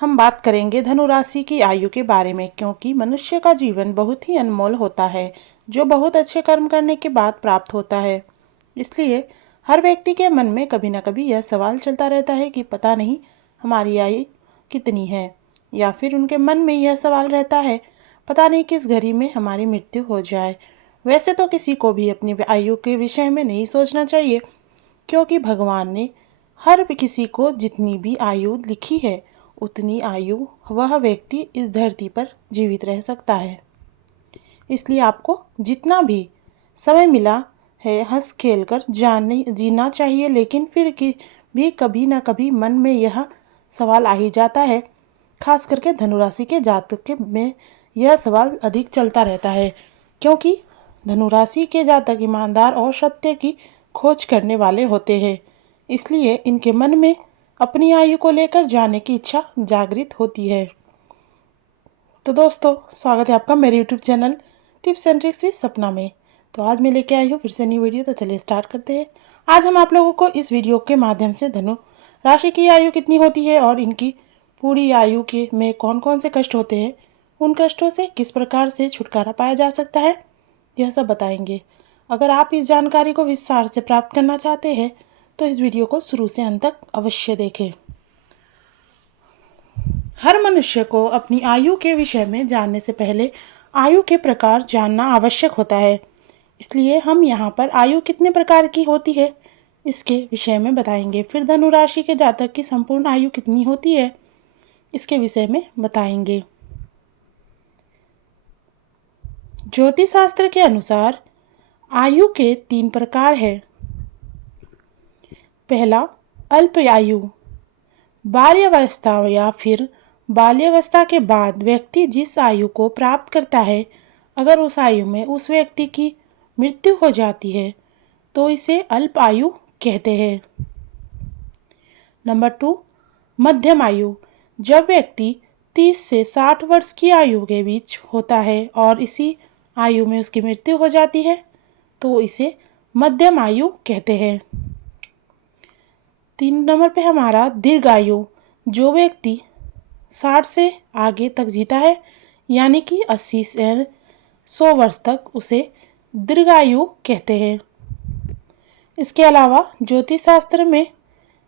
हम बात करेंगे धनु राशि की आयु के बारे में, क्योंकि मनुष्य का जीवन बहुत ही अनमोल होता है जो बहुत अच्छे कर्म करने के बाद प्राप्त होता है। इसलिए हर व्यक्ति के मन में कभी ना कभी यह सवाल चलता रहता है कि पता नहीं हमारी आयु कितनी है, या फिर उनके मन में यह सवाल रहता है पता नहीं किस घड़ी में हमारी मृत्यु हो जाए। वैसे तो किसी को भी अपनी आयु के विषय में नहीं सोचना चाहिए, क्योंकि भगवान ने हर किसी को जितनी भी आयु लिखी है उतनी आयु वह व्यक्ति इस धरती पर जीवित रह सकता है। इसलिए आपको जितना भी समय मिला है हंस खेल कर जानने जीना चाहिए, लेकिन फिर भी कभी ना कभी मन में यह सवाल आ ही जाता है। खास करके धनुराशि के जातक के में यह सवाल अधिक चलता रहता है, क्योंकि धनुराशि के जातक ईमानदार और सत्य की खोज करने वाले होते हैं। इसलिए इनके मन में अपनी आयु को लेकर जानने की इच्छा जागृत होती है। तो दोस्तों, स्वागत है आपका मेरे YouTube channel tips and tricks with सपना में। तो आज मैं लेके आई हूँ फिर से न्यू वीडियो। तो चलिए स्टार्ट करते हैं। आज हम आप लोगों को इस वीडियो के माध्यम से धनु राशि की आयु कितनी होती है और इनकी पूरी आयु के में कौन कौन से कष्ट होते हैं, उन कष्टों से किस प्रकार से छुटकारा पाया जा सकता है, यह सब बताएंगे। अगर आप इस जानकारी को विस्तार से प्राप्त करना चाहते हैं तो इस वीडियो को शुरू से अंत तक अवश्य देखें। हर मनुष्य को अपनी आयु के विषय में जानने से पहले आयु के प्रकार जानना आवश्यक होता है। इसलिए हम यहाँ पर आयु कितने प्रकार की होती है इसके विषय में बताएंगे। फिर धनु राशि के जातक की संपूर्ण आयु कितनी होती है इसके विषय में बताएंगे। ज्योतिष शास्त्र के अनुसार आयु के 3 प्रकार है। पहला, अल्प आयु। बाल्यावस्था या फिर बाल्यावस्था के बाद व्यक्ति जिस आयु को प्राप्त करता है, अगर उस आयु में उस व्यक्ति की मृत्यु हो जाती है तो इसे अल्प आयु कहते हैं। नंबर 2, मध्यम आयु। जब व्यक्ति 30 से 60 वर्ष की आयु के बीच होता है और इसी आयु में उसकी मृत्यु हो जाती है तो इसे मध्यम आयु कहते हैं। 3 नंबर पे हमारा दीर्घ आयु। जो व्यक्ति 60 से आगे तक जीता है, यानी कि 80 से 100 वर्ष तक, उसे दीर्घायु कहते हैं। इसके अलावा ज्योतिष शास्त्र में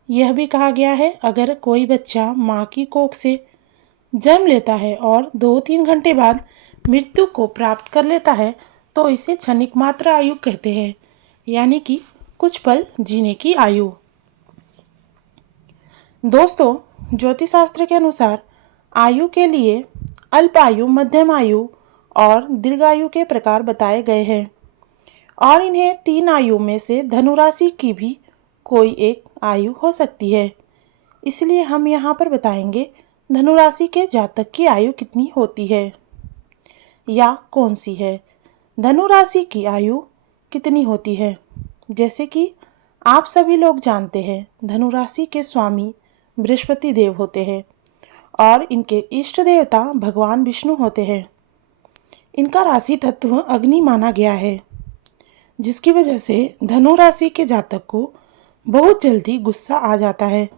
यह भी कहा गया है, अगर कोई बच्चा माँ की कोख से जन्म लेता है और 2-3 घंटे बाद मृत्यु को प्राप्त कर लेता है तो इसे क्षणिक मात्र आयु कहते हैं, यानी कि कुछ पल जीने की आयु। दोस्तों, ज्योतिष शास्त्र के अनुसार आयु के लिए अल्प आयु, मध्यम आयु और दीर्घायु के प्रकार बताए गए हैं, और इन्हें 3 आयु में से धनु राशि की भी कोई एक आयु हो सकती है। इसलिए हम यहाँ पर बताएंगे धनु राशि के जातक की आयु कितनी होती है या कौन सी है। धनु राशि की आयु कितनी होती है, जैसे कि आप सभी लोग जानते हैं धनु राशि के स्वामी बृहस्पति देव होते हैं और इनके इष्ट देवता भगवान विष्णु होते हैं। इनका राशि तत्व अग्नि माना गया है, जिसकी वजह से धनु राशि के जातक को बहुत जल्दी गुस्सा आ जाता है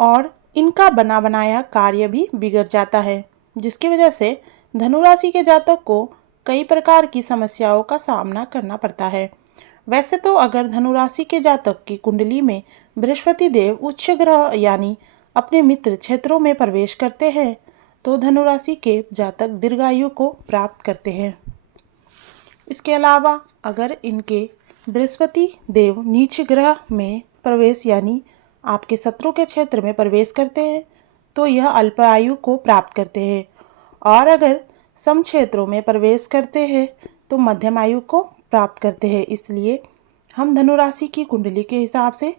और इनका बना बनाया कार्य भी बिगड़ जाता है, जिसकी वजह से धनु राशि के जातक को कई प्रकार की समस्याओं का सामना करना पड़ता है। वैसे तो अगर धनु राशि के जातक की कुंडली में बृहस्पति देव उच्च ग्रह यानी अपने मित्र क्षेत्रों में प्रवेश करते हैं तो धनु राशि के जातक दीर्घायु को प्राप्त करते हैं। इसके अलावा अगर इनके बृहस्पति देव नीच ग्रह में प्रवेश यानी आपके शत्रु के क्षेत्र में प्रवेश करते हैं तो यह अल्प आयु को प्राप्त करते हैं, और अगर सम क्षेत्रों में प्रवेश करते हैं तो मध्यम आयु को प्राप्त करते हैं। इसलिए हम धनु राशि की कुंडली के हिसाब से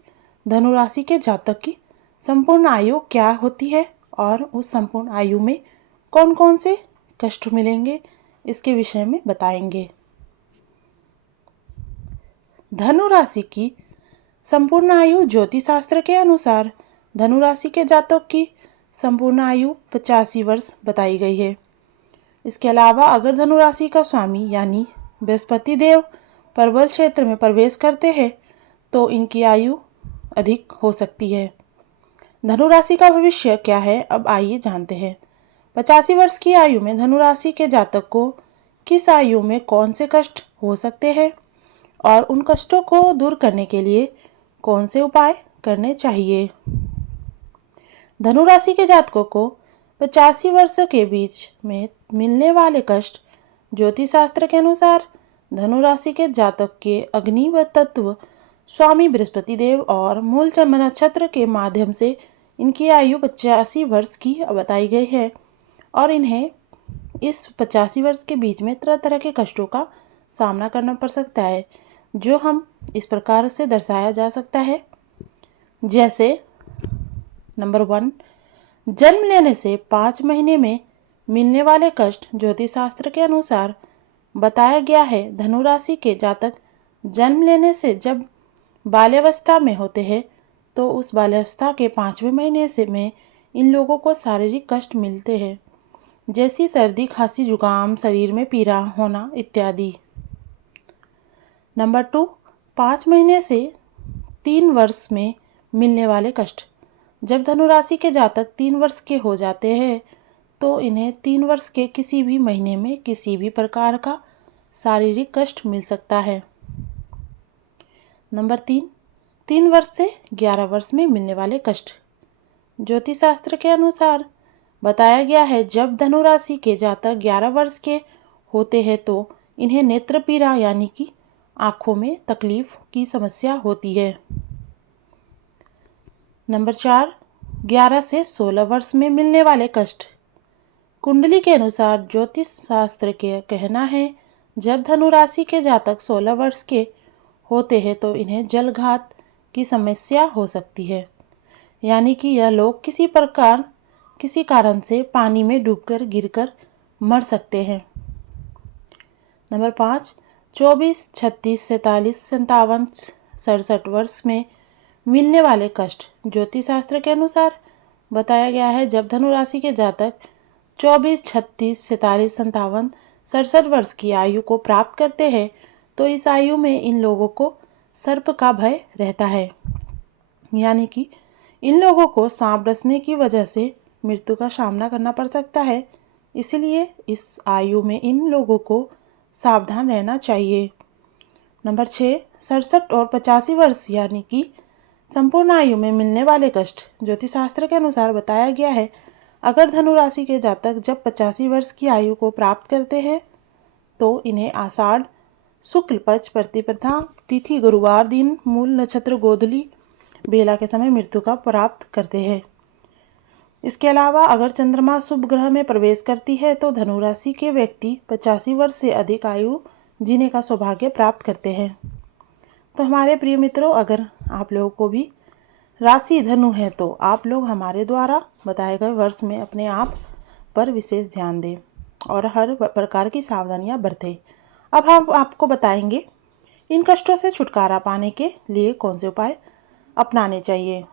धनु राशि के जातक की संपूर्ण आयु क्या होती है और उस संपूर्ण आयु में कौन कौन से कष्ट मिलेंगे इसके विषय में बताएंगे। धनु राशि की संपूर्ण आयु ज्योतिष शास्त्र के अनुसार धनु राशि के जातक की संपूर्ण आयु 85 वर्ष बताई गई है। इसके अलावा अगर धनु राशि का स्वामी यानी बृहस्पति देव प्रबल क्षेत्र में प्रवेश करते हैं तो इनकी आयु अधिक हो सकती है। धनु राशि का भविष्य क्या है, अब आइए जानते हैं। 85 वर्ष की आयु में धनु राशि के जातक को किस आयु में कौन से कष्ट हो सकते हैं और उन कष्टों को दूर करने के लिए कौन से उपाय करने चाहिए। धनु राशि के जातकों को 85 वर्ष के बीच में मिलने वाले कष्ट ज्योतिष शास्त्र के अनुसार धनु राशि के जातक के अग्नि व तत्व स्वामी बृहस्पति देव और मूल नक्षत्र के माध्यम से इनकी आयु 85 वर्ष की बताई गई है और इन्हें इस 85 वर्ष के बीच में तरह तरह के कष्टों का सामना करना पड़ सकता है, जो हम इस प्रकार से दर्शाया जा सकता है। जैसे नंबर 1, जन्म लेने से 5 महीने में मिलने वाले कष्ट ज्योतिष शास्त्र के अनुसार बताया गया है। धनु राशि के जातक जन्म लेने से जब बाल्यावस्था में होते हैं तो उस बाल्यावस्था के 5वें महीने से में इन लोगों को शारीरिक कष्ट मिलते हैं, जैसी सर्दी, खांसी, जुकाम, शरीर में पीड़ा होना इत्यादि। नंबर 2, 5 महीने से 3 वर्ष में मिलने वाले कष्ट। जब धनु राशि के जातक 3 वर्ष के हो जाते हैं तो इन्हें 3 वर्ष के किसी भी महीने में किसी भी प्रकार का शारीरिक कष्ट मिल सकता है। नंबर 3, 3 वर्ष से 11 वर्ष में मिलने वाले कष्ट। ज्योतिष शास्त्र के अनुसार बताया गया है, जब धनु राशि के जातक 11 वर्ष के होते हैं तो इन्हें नेत्र पीड़ा यानी कि आँखों में तकलीफ की समस्या होती है। नंबर 4, 11 से 16 वर्ष में मिलने वाले कष्ट। कुंडली के अनुसार ज्योतिष शास्त्र के कहना है, जब धनु राशि के जातक 16 वर्ष के होते हैं तो इन्हें जलघात की समस्या हो सकती है, यानी कि यह लोग किसी कारण से पानी में डूबकर गिरकर मर सकते हैं। नंबर 5, 24, 36, 47, 57, 67 वर्ष में मिलने वाले कष्ट। ज्योतिष शास्त्र के अनुसार बताया गया है, जब धनु राशि के जातक 24, 36, 47, 57, 67 वर्ष की आयु को प्राप्त करते हैं तो इस आयु में इन लोगों को सर्प का भय रहता है, यानी कि इन लोगों को सांप डसने की वजह से मृत्यु का सामना करना पड़ सकता है। इसलिए इस आयु में इन लोगों को सावधान रहना चाहिए। नंबर 6, 67 और 85 वर्ष यानी कि संपूर्ण आयु में मिलने वाले कष्ट। ज्योतिष शास्त्र के अनुसार बताया गया है, अगर धनु राशि के जातक जब 85 वर्ष की आयु को प्राप्त करते हैं तो इन्हें आषाढ़ शुक्ल पक्ष प्रतिपदा तिथि गुरुवार दिन मूल नक्षत्र गोधूली बेला के समय मृत्यु का प्राप्त करते हैं। इसके अलावा अगर चंद्रमा शुभ ग्रह में प्रवेश करती है तो धनु राशि के व्यक्ति 85 वर्ष से अधिक आयु जीने का सौभाग्य प्राप्त करते हैं। तो हमारे प्रिय मित्रों, अगर आप लोगों को भी राशि धनु है तो आप लोग हमारे द्वारा बताए गए वर्ष में अपने आप पर विशेष ध्यान दें और हर प्रकार की सावधानियां बरतें। अब हम आपको बताएंगे इन कष्टों से छुटकारा पाने के लिए कौन से उपाय अपनाने चाहिए।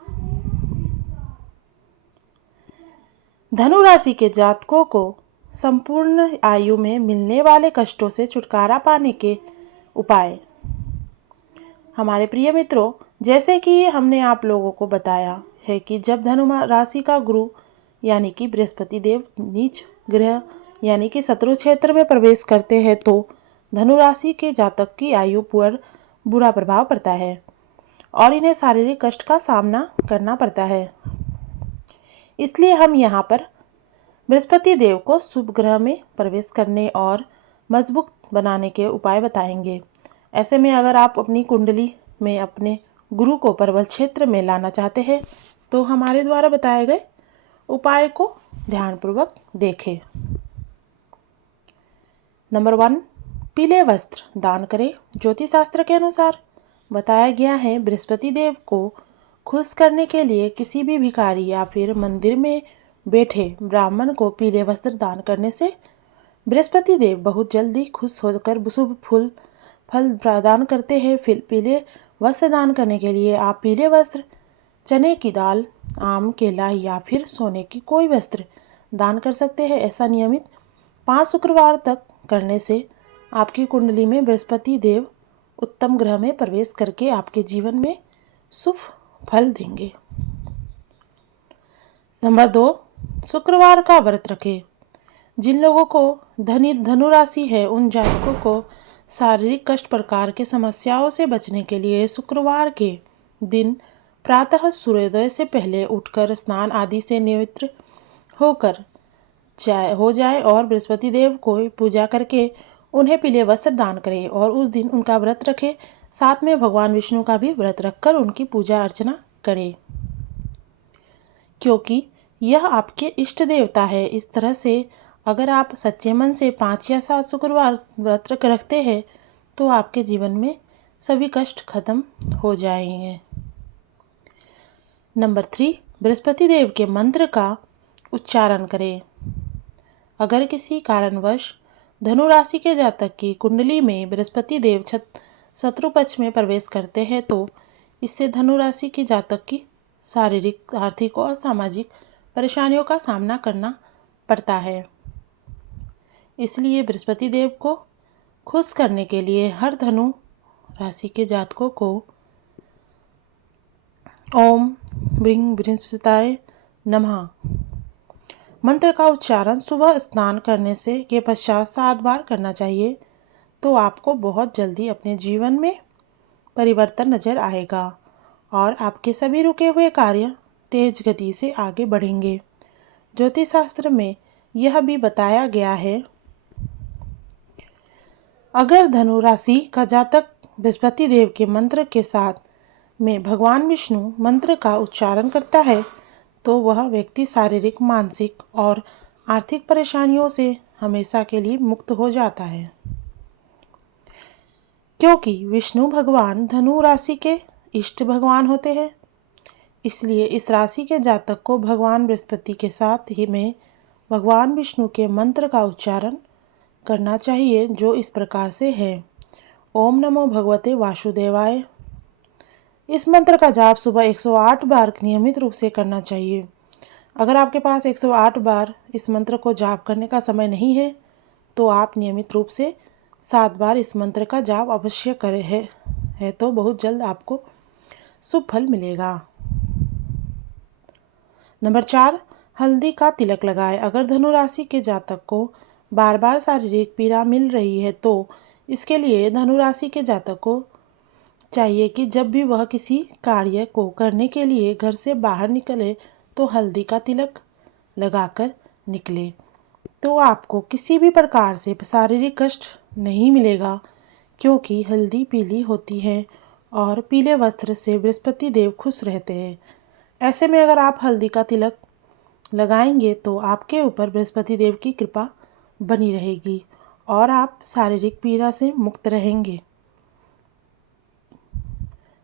धनु राशि के जातकों को संपूर्ण आयु में मिलने वाले कष्टों से छुटकारा पाने के उपाय। हमारे प्रिय मित्रों, जैसे कि हमने आप लोगों को बताया है कि जब धनु राशि का गुरु यानी कि बृहस्पति देव नीच ग्रह यानी कि शत्रु क्षेत्र में प्रवेश करते हैं तो धनु राशि के जातक की आयु पर बुरा प्रभाव पड़ता है और इन्हें शारीरिक कष्ट का सामना करना पड़ता है। इसलिए हम यहाँ पर बृहस्पति देव को शुभ ग्रह में प्रवेश करने और मजबूत बनाने के उपाय बताएंगे। ऐसे में अगर आप अपनी कुंडली में अपने गुरु को प्रबल क्षेत्र में लाना चाहते हैं तो हमारे द्वारा बताए गए उपाय को ध्यानपूर्वक देखें। नंबर 1, पीले वस्त्र दान करें। ज्योतिष शास्त्र के अनुसार बताया गया है, बृहस्पति देव को खुश करने के लिए किसी भी भिखारी या फिर मंदिर में बैठे ब्राह्मण को पीले वस्त्र दान करने से बृहस्पति देव बहुत जल्दी खुश होकर शुभ फल प्रदान करते हैं। फिर पीले वस्त्र दान करने के लिए आप पीले वस्त्र, चने की दाल, आम, केला या फिर सोने की कोई वस्त्र दान कर सकते हैं। ऐसा नियमित 5 शुक्रवार तक करने से आपकी कुंडली में बृहस्पति देव उत्तम ग्रह में प्रवेश करके आपके जीवन में शुभ फल देंगे। नंबर 2, शुक्रवार का व्रत रखें। जिन लोगों को धनु राशि है उन जातकों को शारीरिक कष्ट प्रकार के समस्याओं से बचने के लिए शुक्रवार के दिन प्रातः सूर्योदय से पहले उठकर स्नान आदि से निवृत्त होकर हो जाए और बृहस्पति देव को पूजा करके उन्हें पीले वस्त्र दान करें और उस दिन उनका व्रत रखें। साथ में भगवान विष्णु का भी व्रत रखकर उनकी पूजा अर्चना करें, क्योंकि यह आपके इष्ट देवता है। इस तरह से अगर आप सच्चे मन से 5 या 7 शुक्रवार व्रत रखते हैं तो आपके जीवन में सभी कष्ट खत्म हो जाएंगे। नंबर 3, बृहस्पति देव के मंत्र का उच्चारण करें। अगर किसी कारणवश धनु राशि के जातक की कुंडली में बृहस्पति देव शत्रु पक्ष में प्रवेश करते हैं तो इससे धनु राशि के जातक की शारीरिक, आर्थिक और सामाजिक परेशानियों का सामना करना पड़ता है। इसलिए बृहस्पति देव को खुश करने के लिए हर धनु राशि के जातकों को ओम ब्रीं बृहस्पताय नमः मंत्र का उच्चारण सुबह स्नान करने से के पश्चात 7 बार करना चाहिए। तो आपको बहुत जल्दी अपने जीवन में परिवर्तन नजर आएगा और आपके सभी रुके हुए कार्य तेज गति से आगे बढ़ेंगे। ज्योतिष शास्त्र में यह भी बताया गया है, अगर धनु राशि का जातक बृहस्पति देव के मंत्र के साथ में भगवान विष्णु मंत्र का उच्चारण करता है तो वह व्यक्ति शारीरिक, मानसिक और आर्थिक परेशानियों से हमेशा के लिए मुक्त हो जाता है, क्योंकि विष्णु भगवान धनु राशि के इष्ट भगवान होते हैं। इसलिए इस राशि के जातक को भगवान बृहस्पति के साथ ही में भगवान विष्णु के मंत्र का उच्चारण करना चाहिए, जो इस प्रकार से है। ओम नमो भगवते वासुदेवाय। इस मंत्र का जाप सुबह 108 बार नियमित रूप से करना चाहिए। अगर आपके पास 108 बार इस मंत्र को जाप करने का समय नहीं है तो आप नियमित रूप से 7 बार इस मंत्र का जाप अवश्य करें है तो बहुत जल्द आपको शुभ फल मिलेगा। नंबर 4, हल्दी का तिलक लगाएं। अगर धनु राशि के जातक को बार बार शारीरिक पीड़ा मिल रही है तो इसके लिए धनु राशि के जातक को चाहिए कि जब भी वह किसी कार्य को करने के लिए घर से बाहर निकले तो हल्दी का तिलक लगाकर निकले, तो आपको किसी भी प्रकार से शारीरिक कष्ट नहीं मिलेगा, क्योंकि हल्दी पीली होती है और पीले वस्त्र से बृहस्पति देव खुश रहते हैं। ऐसे में अगर आप हल्दी का तिलक लगाएंगे तो आपके ऊपर बृहस्पति देव की कृपा बनी रहेगी और आप शारीरिक पीड़ा से मुक्त रहेंगे।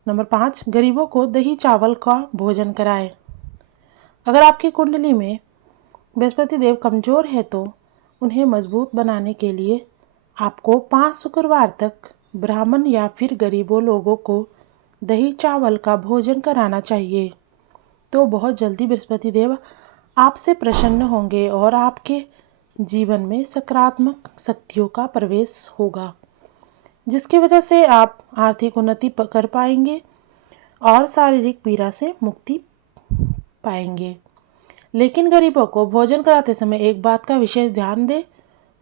नंबर 5, गरीबों को दही चावल का भोजन कराएं। अगर आपकी कुंडली में बृहस्पति देव कमज़ोर है तो उन्हें मजबूत बनाने के लिए आपको 5 शुक्रवार तक ब्राह्मण या फिर गरीबों लोगों को दही चावल का भोजन कराना चाहिए। तो बहुत जल्दी बृहस्पति देव आपसे प्रसन्न होंगे और आपके जीवन में सकारात्मक शक्तियों का प्रवेश होगा, जिसकी वजह से आप आर्थिक उन्नति कर पाएंगे और शारीरिक पीड़ा से मुक्ति पाएंगे। लेकिन गरीबों को भोजन कराते समय एक बात का विशेष ध्यान दें,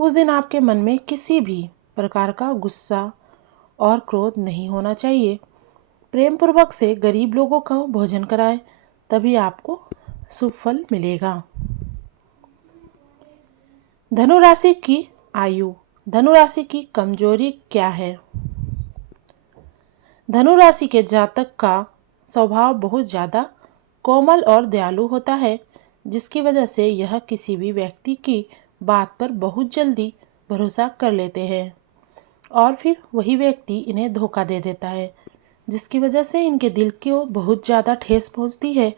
उस दिन आपके मन में किसी भी प्रकार का गुस्सा और क्रोध नहीं होना चाहिए। प्रेम पूर्वक से गरीब लोगों को भोजन कराएं, तभी आपको शुभ फल मिलेगा। धनु राशि की आयु। धनु राशि की कमजोरी क्या है? धनु राशि के जातक का स्वभाव बहुत ज़्यादा कोमल और दयालु होता है, जिसकी वजह से यह किसी भी व्यक्ति की बात पर बहुत जल्दी भरोसा कर लेते हैं और फिर वही व्यक्ति इन्हें धोखा दे देता है, जिसकी वजह से इनके दिल को बहुत ज़्यादा ठेस पहुंचती है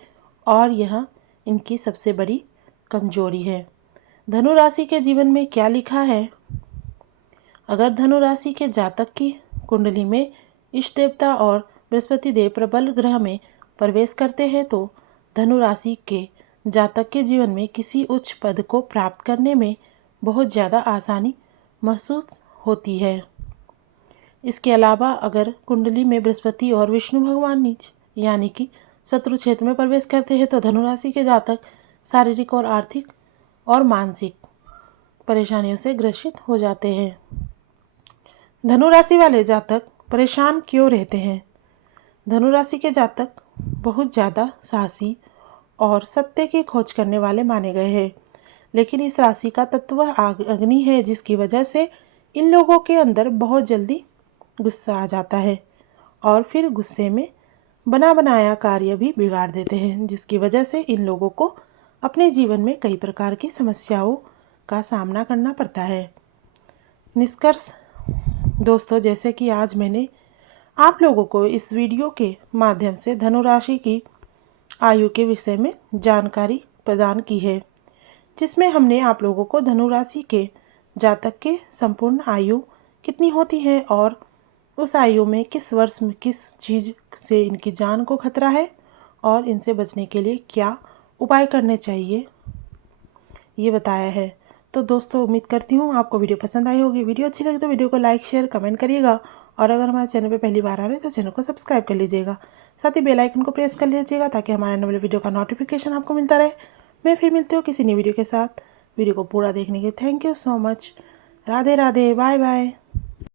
और यह इनकी सबसे बड़ी कमजोरी है। धनु राशि के जीवन में क्या लिखा है? अगर धनु राशि के जातक की कुंडली में इष्ट देवता और बृहस्पति देव प्रबल ग्रह में प्रवेश करते हैं तो धनु राशि के जातक के जीवन में किसी उच्च पद को प्राप्त करने में बहुत ज़्यादा आसानी महसूस होती है। इसके अलावा अगर कुंडली में बृहस्पति और विष्णु भगवान नीच यानी कि शत्रु क्षेत्र में प्रवेश करते हैं तो धनु राशि के जातक शारीरिक और आर्थिक और मानसिक परेशानियों से ग्रसित हो जाते हैं। धनु राशि वाले जातक परेशान क्यों रहते हैं? धनु राशि के जातक बहुत ज़्यादा साहसी और सत्य की खोज करने वाले माने गए हैं, लेकिन इस राशि का तत्व अग्नि है, जिसकी वजह से इन लोगों के अंदर बहुत जल्दी गुस्सा आ जाता है और फिर गुस्से में बना बनाया कार्य भी बिगाड़ देते हैं, जिसकी वजह से इन लोगों को अपने जीवन में कई प्रकार की समस्याओं का सामना करना पड़ता है। निष्कर्ष दोस्तों, जैसे कि आज मैंने आप लोगों को इस वीडियो के माध्यम से धनु राशि की आयु के विषय में जानकारी प्रदान की है, जिसमें हमने आप लोगों को धनु राशि के जातक के संपूर्ण आयु कितनी होती है और उस आयु में किस वर्ष में किस चीज़ से इनकी जान को खतरा है और इनसे बचने के लिए क्या उपाय करने चाहिए, ये बताया है। तो दोस्तों, उम्मीद करती हूँ आपको वीडियो पसंद आई होगी। वीडियो अच्छी लगी तो वीडियो को लाइक शेयर कमेंट करिएगा और अगर हमारे चैनल पे पहली बार आ रहे हैं तो चैनल को सब्सक्राइब कर लीजिएगा। साथ ही बेल आइकन को प्रेस कर लीजिएगा ताकि हमारे नए वीडियो का नोटिफिकेशन आपको मिलता रहे। मैं फिर मिलती हूँ किसी नई वीडियो के साथ। वीडियो को पूरा देखने के लिए thank you so much. Radhe Radhe, bye bye.